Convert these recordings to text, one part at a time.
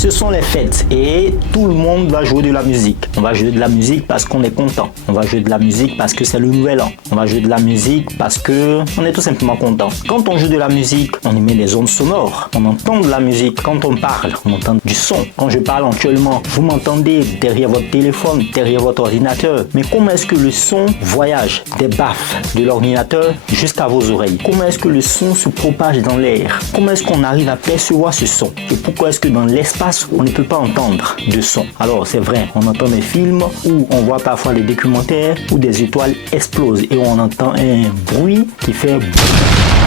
Ce sont les fêtes et tout le monde va jouer de la musique. On va jouer de la musique parce qu'on est content. On va jouer de la musique parce que c'est le nouvel an. On va jouer de la musique parce que on est tout simplement content. Quand on joue de la musique, on émet des ondes sonores. On entend de la musique. Quand on parle, on entend du son. Quand je parle actuellement, vous m'entendez derrière votre téléphone, derrière votre ordinateur. Mais comment est-ce que le son voyage des baffes de l'ordinateur jusqu'à vos oreilles? Comment est-ce que le son se propage dans l'air? Comment est-ce qu'on arrive à percevoir ce son? Et pourquoi est-ce que dans l'espace, on ne peut pas entendre de son? Alors c'est vrai, on entend des films où on voit parfois des documentaires où des étoiles explosent et on entend un bruit qui fait...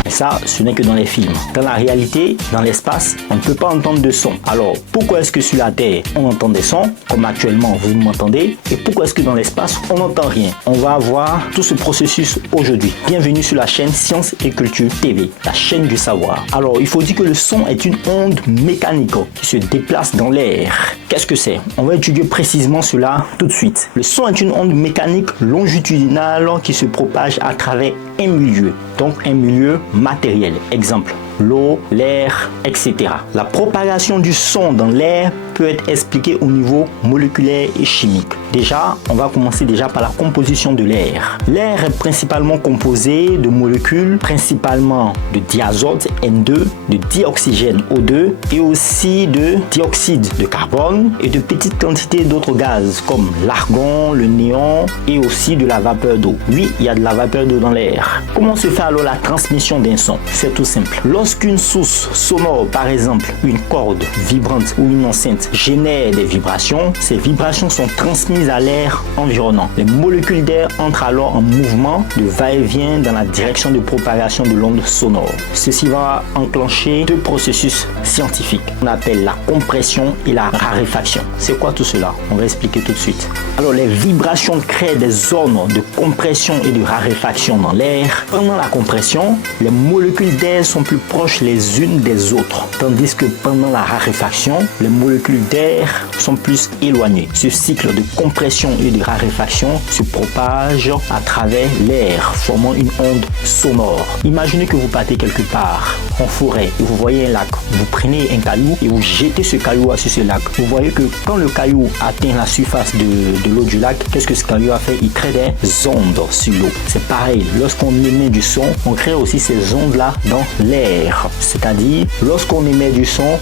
Ça, ce n'est que dans les films. Dans la réalité, dans l'espace, on ne peut pas entendre de son. Alors, pourquoi est-ce que sur la Terre, on entend des sons, comme actuellement vous m'entendez, et pourquoi est-ce que dans l'espace, on n'entend rien? On va voir tout ce processus aujourd'hui. Bienvenue sur la chaîne Science et Culture TV, la chaîne du savoir. Alors, il faut dire que le son est une onde mécanique qui se déplace dans l'air. Qu'est-ce que c'est? On va étudier précisément cela tout de suite. Le son est une onde mécanique longitudinale qui se propage à travers un milieu, donc un milieu matériel. Exemple, l'eau, l'air, etc. La propagation du son dans l'air peut être expliquée au niveau moléculaire et chimique. Déjà, on va commencer par la composition de l'air. L'air est principalement composé de molécules, principalement de diazote N2, de dioxygène O2 et aussi de dioxyde de carbone et de petites quantités d'autres gaz comme l'argon, le néon et aussi de la vapeur d'eau. Oui, il y a de la vapeur d'eau dans l'air. Comment se fait alors la transmission d'un son? C'est tout simple. Lorsqu'une source sonore, par exemple une corde vibrante ou une enceinte, génère des vibrations, ces vibrations sont transmises à l'air environnant. Les molécules d'air entrent alors en mouvement de va-et-vient dans la direction de propagation de l'onde sonore. Ceci va enclencher deux processus scientifiques. On appelle la compression et la raréfaction. C'est quoi tout cela? On va expliquer tout de suite. Alors les vibrations créent des zones de compression et de raréfaction dans l'air. Pendant la compression, les molécules d'air sont plus proches les unes des autres, tandis que pendant la raréfaction, les molécules d'air sont plus éloignées. Ce cycle de compression et de raréfaction se propage à travers l'air, formant une onde sonore. Imaginez que vous partez quelque part en forêt et vous voyez un lac. Vous prenez un caillou et vous jetez ce caillou sur ce lac. Vous voyez que quand le caillou atteint la surface de l'eau du lac, qu'est-ce que ce caillou a fait? Il crée des ondes sur l'eau. C'est pareil, lorsqu'on émet du son, on crée aussi ces ondes-là dans l'air. C'est-à-dire, lorsqu'on émet du son,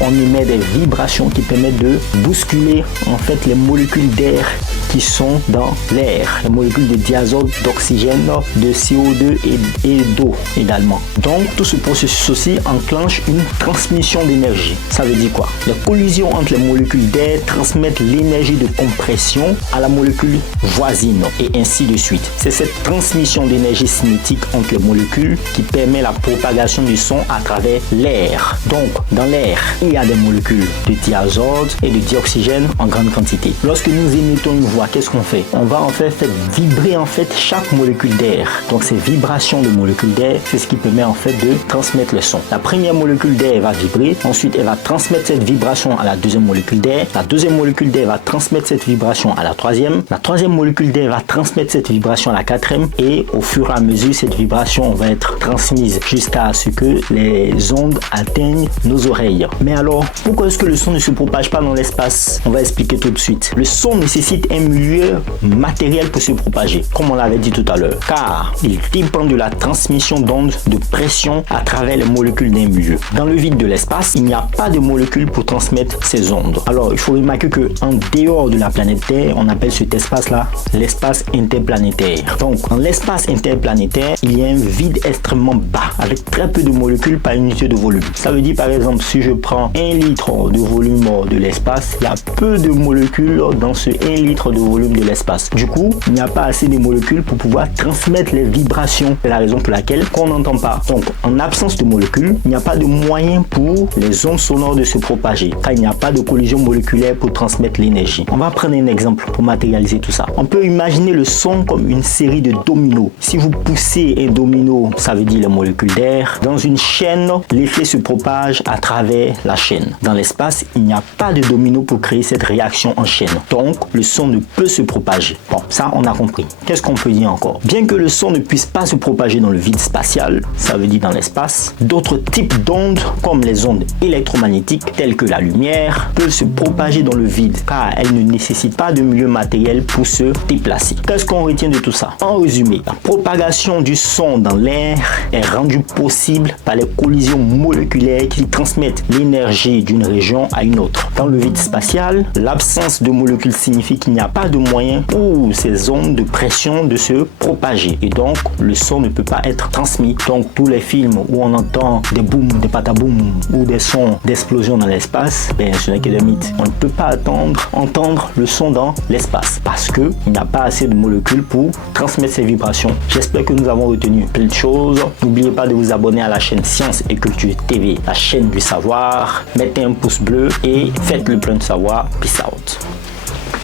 on émet des vibrations qui permettent de bousculer en fait les molécules d'air qui sont dans l'air, les molécules de diazote, d'oxygène, de CO2 et d'eau également. Donc tout ce processus aussi enclenche une transmission d'énergie. Ça veut dire quoi? Les collisions entre les molécules d'air transmettent l'énergie de compression à la molécule voisine et ainsi de suite. C'est cette transmission d'énergie cinétique entre les molécules qui permet la propagation du son à travers l'air. Donc dans l'air, il y a des molécules de diazote et de dioxygène en grande quantité. Lorsque nous émettons une voix, qu'est-ce qu'on fait? On va en fait faire vibrer chaque molécule d'air. Donc ces vibrations de molécules d'air, c'est ce qui permet en fait de transmettre le son. La première molécule d'air va vibrer, ensuite elle va transmettre cette vibration à la deuxième molécule d'air. La deuxième molécule d'air va transmettre cette vibration à la troisième. La troisième molécule d'air va transmettre cette vibration à la quatrième et au fur et à mesure, cette vibration va être transmise jusqu'à ce que les ondes atteignent nos oreilles. Mais alors, pourquoi est-ce que le son ne se propage pas dans l'espace? On va expliquer tout de suite. Le son nécessite un milieu matériel pour se propager, comme on l'avait dit tout à l'heure, car il dépend de la transmission d'ondes de pression à travers les molécules d'un milieu. Dans le vide de l'espace, il n'y a pas de molécules pour transmettre ces ondes. Alors, il faut remarquer que en dehors de la planète Terre, on appelle cet espace-là l'espace interplanétaire. Donc, dans l'espace interplanétaire, il y a un vide extrêmement bas, avec très peu de molécules par unité de volume. Ça veut dire, par exemple, si je prends 1 litre de volume de l'espace, il y a peu de molécules dans ce 1 litre de volume de l'espace. Du coup, il n'y a pas assez de molécules pour pouvoir transmettre les vibrations. C'est la raison pour laquelle on n'entend pas. Donc, en absence de molécules, il n'y a pas de moyen pour les ondes sonores de se propager, car il n'y a pas de collision moléculaire pour transmettre l'énergie. On va prendre un exemple pour matérialiser tout ça. On peut imaginer le son comme une série de dominos. Si vous poussez un domino, ça veut dire les molécules d'air. Dans une chaîne, l'effet se propage à travers la la chaîne. Dans l'espace, il n'y a pas de domino pour créer cette réaction en chaîne. Donc, le son ne peut se propager. Bon, ça, on a compris. Qu'est-ce qu'on peut dire encore? Bien que le son ne puisse pas se propager dans le vide spatial, ça veut dire dans l'espace, d'autres types d'ondes, comme les ondes électromagnétiques, telles que la lumière, peuvent se propager dans le vide, car elles ne nécessitent pas de milieu matériel pour se déplacer. Qu'est-ce qu'on retient de tout ça? En résumé, la propagation du son dans l'air est rendue possible par les collisions moléculaires qui transmettent l'énergie d'une région à une autre. Dans le vide spatial, l'absence de molécules signifie qu'il n'y a pas de moyen pour ces ondes de pression de se propager et donc le son ne peut pas être transmis. Donc tous les films où on entend des booms, des pataboum ou des sons d'explosion dans l'espace, ce n'est que des mythes. On ne peut pas entendre le son dans l'espace parce qu'il n'y a pas assez de molécules pour transmettre ces vibrations. J'espère que nous avons retenu plein de choses. N'oubliez pas de vous abonner à la chaîne Science et Culture TV, la chaîne du savoir. Mettez un pouce bleu et faites le plein de savoir. Peace out.